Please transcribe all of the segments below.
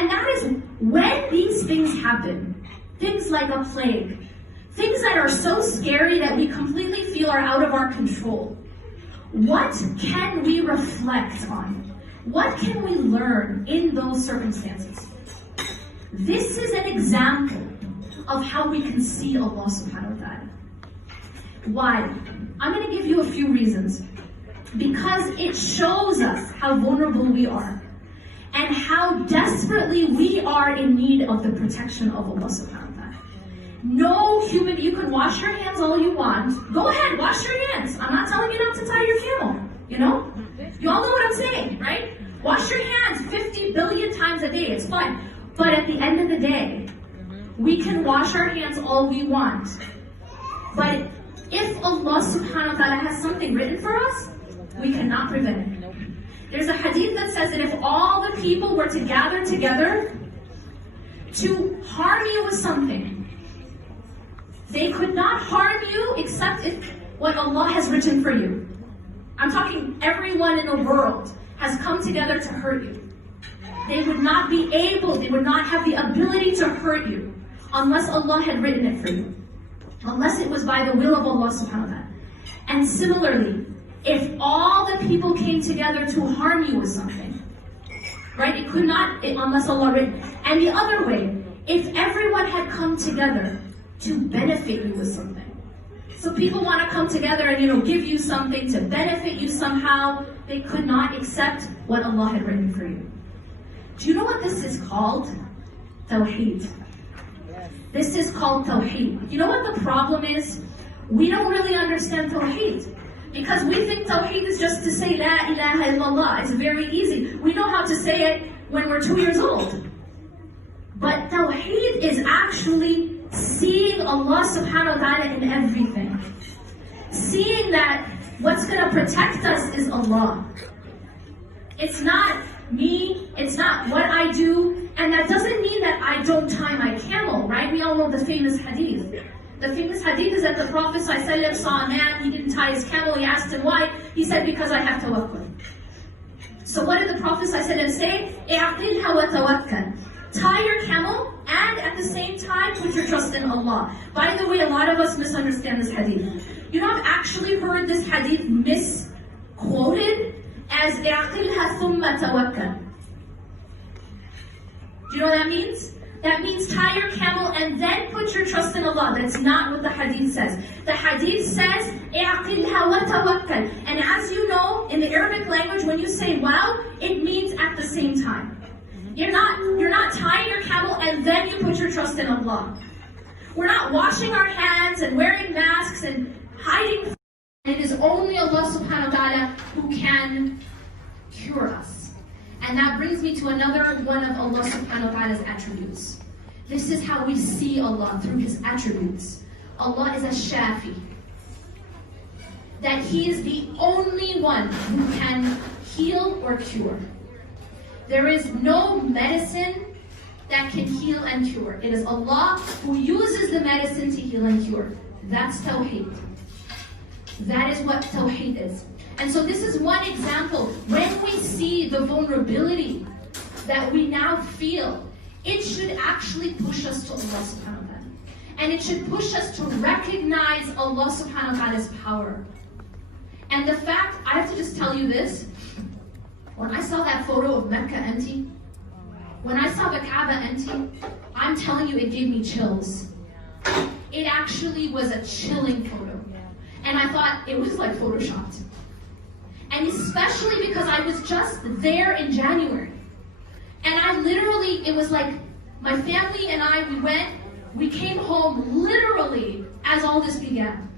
And that is when these things happen, things like a plague, things that are so scary that we completely feel are out of our control. What can we reflect on? What can we learn in those circumstances? This is an example of how we can see Allah subhanahu wa ta'ala. Why? I'm going to give you a few reasons. Because it shows us how vulnerable we are and how desperately we are in need of the protection of Allah subhanahu wa ta'ala. No human, you can wash your hands all you want. Go ahead, wash your hands. I'm not telling you not to tie your camel, you know? You all know what I'm saying, right? Wash your hands 50 billion times a day, it's fine. But at the end of the day, we can wash our hands all we want. But if Allah subhanahu wa ta'ala has something written for us, we cannot prevent it. There's a hadith that says that if all the people were to gather together to harm you with something, they could not harm you except if what Allah has written for you. I'm talking everyone in the world has come together to hurt you. They would not be able, they would not have the ability to hurt you unless Allah had written it for you. Unless it was by the will of Allah subhanahu wa ta'ala. And similarly, if all the people came together to harm you with something, right? It could not, unless Allah written. And the other way, if everyone had come together to benefit you with something. So people want to come together and, give you something to benefit you somehow. They could not accept what Allah had written for you. Do you know what this is called? Tawheed. This is called Tawheed. You know what the problem is? We don't really understand Tawheed. Because we think Tawheed is just to say La ilaha illallah. It's very easy. We know how to say it when we're 2 years old. But Tawheed is actually seeing Allah subhanahu wa ta'ala in everything. Seeing that what's going to protect us is Allah. It's not me, it's not what I do, and that doesn't mean that I don't tie my camel, right? We all know the famous hadith. The famous hadith is that the Prophet ﷺ saw a man, he didn't tie his camel, he asked him why, he said, because I have tawakkul. So what did the Prophet ﷺ say? اعقلها وتوكل. Tie your camel, and at the same time, put your trust in Allah. By the way, a lot of us misunderstand this hadith. You know, I've actually heard this hadith misquoted as اعقلها ثم توكل. Do you know what that means? That means tie your camel and then put your trust in Allah. That's not what the hadith says. The hadith says, اعقلها وتوكل. And as you know, in the Arabic language, when you say wow, it means at the same time. You're not tying your camel and then you put your trust in Allah. We're not washing our hands and wearing masks and hiding. It is only Allah subhanahu wa ta'ala who can cure us. And that brings me to another one of Allah subhanahu wa ta'ala's attributes. This is how we see Allah, through His attributes. Allah is a shafi. That He is the only one who can heal or cure. There is no medicine that can heal and cure. It is Allah who uses the medicine to heal and cure. That's Tawheed. That is what Tawheed is. And so this is one example. When we see the vulnerability that we now feel, it should actually push us to Allah subhanahu wa ta'ala. And it should push us to recognize Allah subhanahu wa ta'ala's power. And the fact, I have to just tell you this, when I saw that photo of Mecca empty, when I saw the Kaaba empty, I'm telling you, it gave me chills. It actually was a chilling photo. And I thought it was like photoshopped. And especially because I was just there in January. And I literally, it was like my family and I, we came home literally as all this began.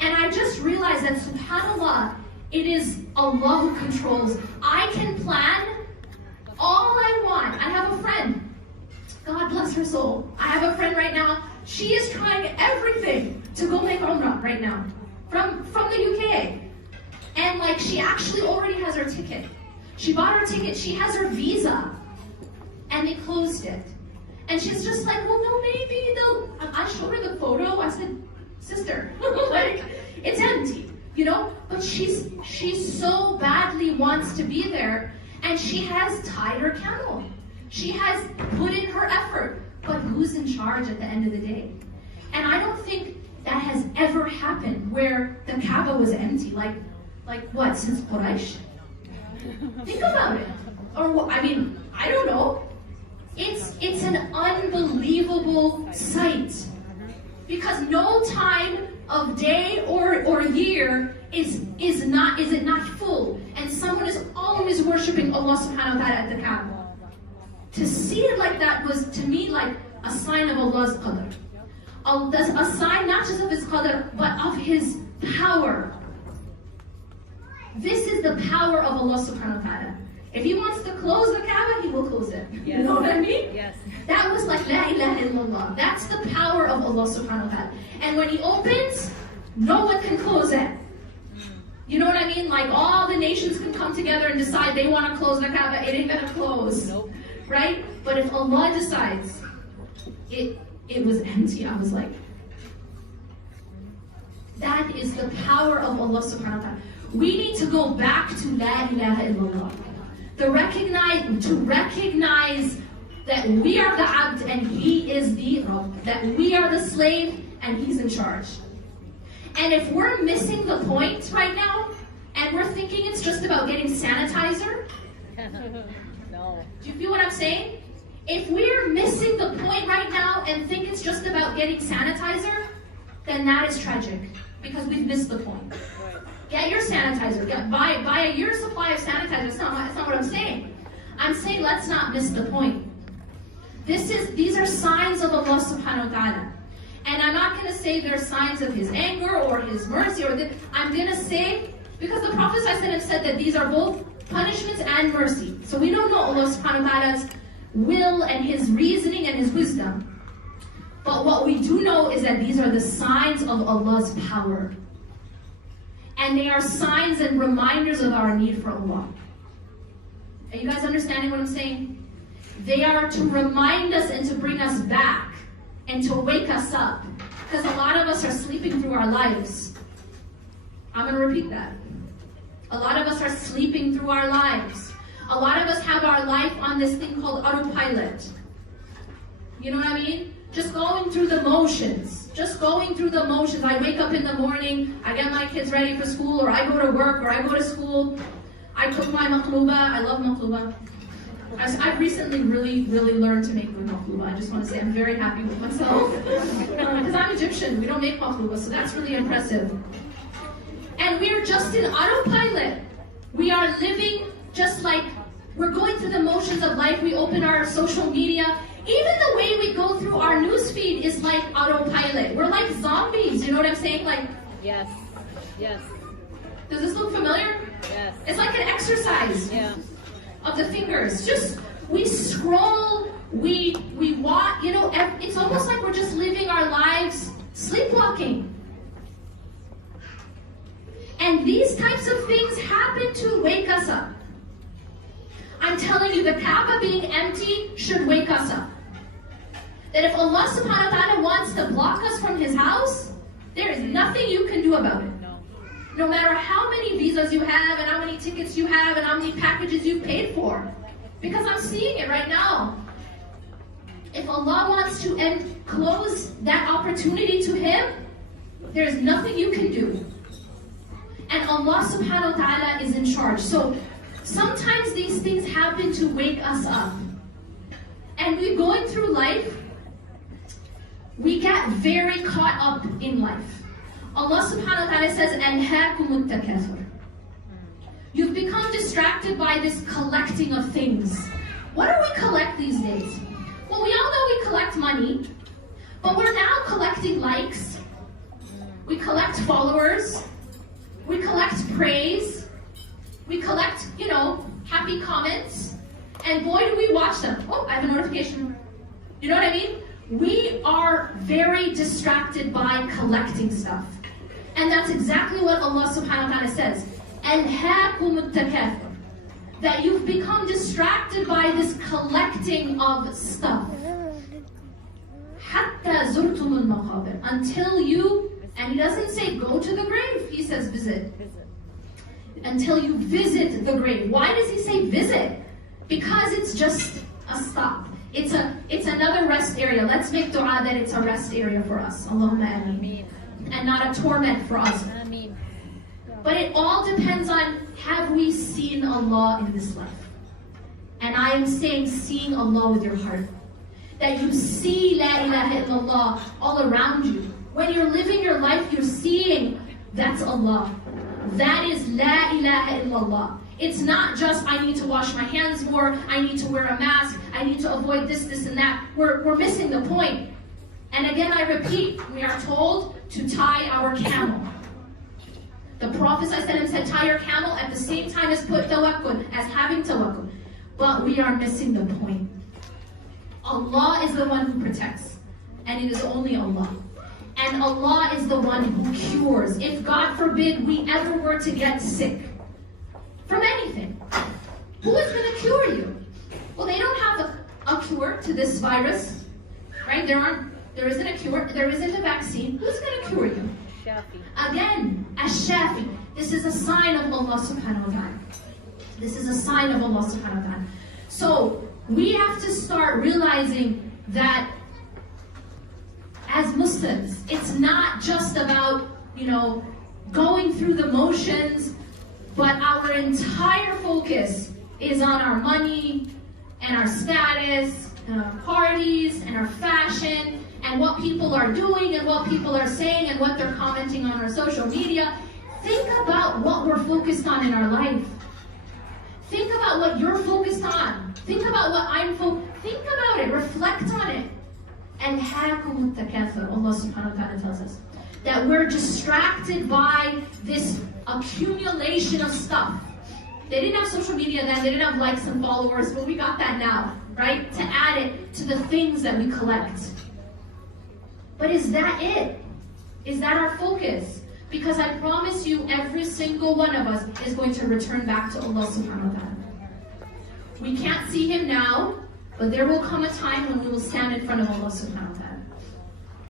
And I just realized that subhanAllah, it is Allah who controls. I can plan all I want. I have a friend, God bless her soul. I have a friend right now, she is trying everything to go make Umrah right now, from the UK. And like, she actually already has her ticket. She bought her ticket, she has her visa, and they closed it. And she's just like, well, no, maybe they'll, I showed her the photo, I said, sister, like, it's empty, you know? But she so badly wants to be there, and she has tied her camel. She has put in her effort. But who's in charge at the end of the day? And I don't think that has ever happened where the Kaaba was empty. Like what, since Quraysh? Think about it. Or I mean, I don't know. It's an unbelievable sight. Because no time of day or year is it not full, and someone is always worshiping Allah subhanahu wa ta'ala at the Kaaba. To see it like that was, to me, like a sign of Allah's qadr. A sign not just of His qadr, but of His power. This is the power of Allah subhanahu wa ta'ala. If He wants to close the Kaaba, He will close it. Yes. You know what I mean? Yes. That was like La ilaha illallah. That's the power of Allah subhanahu wa ta'ala. And when He opens, no one can close it. You know what I mean? Like all the nations can come together and decide they want to close the Kaaba. It ain't gonna close. Nope. Right? But if Allah decides, it was empty. I was like, that is the power of Allah subhanahu wa ta'ala. We need to go back to La ilaha illallah. To recognize that we are the abd and He is the Rabb. That we are the slave and He's in charge. And if we're missing the point right now, and we're thinking it's just about getting sanitizer, No. do you feel what I'm saying? If we're missing the point right now and think it's just about getting sanitizer, then that is tragic, because we've missed the point. Right. Get your sanitizer. Buy a year's supply of sanitizer. That's not what I'm saying. I'm saying let's not miss the point. These are signs of Allah subhanahu wa ta'ala. And I'm not going to say they're signs of His anger or His mercy, I'm going to say, because the Prophet ﷺ said that these are both punishments and mercy. So we don't know Allah subhanahu wa ta'ala's will and His reasoning and His wisdom. But what we do know is that these are the signs of Allah's power. And they are signs and reminders of our need for Allah. Are you guys understanding what I'm saying? They are to remind us and to bring us back and to wake us up. Because a lot of us are sleeping through our lives. I'm going to repeat that. A lot of us are sleeping through our lives. A lot of us have our life on this thing called autopilot. You know what I mean? Just going through the motions. Just going through the motions. I wake up in the morning, I get my kids ready for school, or I go to work, or I go to school. I cook my maqluba. I love maqluba. I've recently really learned to make good maqluba. I just want to say I'm very happy with myself. Because I'm Egyptian, we don't make maqluba, so that's really impressive. And we're just in autopilot. We are living just like we're going through the motions of life. We open our social media. Even the way we go through our newsfeed is like autopilot. We're like zombies, you know what I'm saying? Like, Yes. Yes. does this look familiar? Yes. It's like an exercise. Yeah. Of the fingers. Just, we scroll, we watch, you know, it's almost like we're just living our lives sleepwalking. And these types of things happen to wake us up. I'm telling you, the Kaaba being empty should wake us up. That if Allah subhanahu wa ta'ala wants to block us from His house, there is nothing you can do about it. No matter how many visas you have and how many tickets you have and how many packages you've paid for. Because I'm seeing it right now. If Allah wants to close that opportunity to Him, there's nothing you can do. And Allah subhanahu wa ta'ala is in charge. So sometimes these things happen to wake us up. And we're going through life, we get very caught up in life. Allah subhanahu wa ta'ala says, أَلْهَاكُمُ التَّكَاثُرُ. You've become distracted by this collecting of things. What do we collect these days? Well, we all know we collect money, but we're now collecting likes. We collect followers. We collect praise. We collect, you know, happy comments. And boy, do we watch them. Oh, I have a notification. You know what I mean? We are very distracted by collecting stuff. And that's exactly what Allah subhanahu wa ta'ala says. أَلْهَاكُمُ التَّكَاثُرُ. That you've become distracted by this collecting of stuff. حَتَّى زُرْتُمُ الْمَقَابِرِ. Until you, and He doesn't say go to the grave, He says visit. Until you visit the grave. Why does He say visit? Because it's just a stop. It's another rest area. Let's make dua that it's a rest area for us. Allahumma ameen. And not a torment for us. Ameen. But it all depends on, have we seen Allah in this life? And I am saying seeing Allah with your heart. That you see La ilaha illallah all around you. When you're living your life, you're seeing that's Allah. That is La ilaha illallah. It's not just, I need to wash my hands more, I need to wear a mask, I need to avoid this, this, and that. We're missing the point. And again, I repeat, we are told to tie our camel. The Prophet ﷺ said, tie your camel at the same time as put tawakkul, as having tawakkul. But we are missing the point. Allah is the one who protects, and it is only Allah. And Allah is the one who cures. If God forbid we ever were to get sick from anything, who is going to cure you? Well, they don't have a cure to this virus, right? There isn't a cure, there isn't a vaccine. Who's going to cure you? Shafi. Again, Ash-Shafi. This is a sign of Allah subhanahu wa ta'ala. This is a sign of Allah subhanahu wa ta'ala. So, we have to start realizing that as Muslims, it's not just about, going through the motions, but our entire focus is on our money and our status and our parties and our fashion and what people are doing and what people are saying and what they're commenting on our social media. Think about what we're focused on in our life. Think about what you're focused on. Think about what I'm think about it, reflect on it. And Allah subhanahu wa ta'ala tells us that we're distracted by this accumulation of stuff. They didn't have social media then, they didn't have likes and followers, but we got that now, right? To add it to the things that we collect. But is that it? Is that our focus? Because I promise you, every single one of us is going to return back to Allah subhanahu wa ta'ala. We can't see Him now, but there will come a time when we will stand in front of Allah subhanahu wa ta'ala.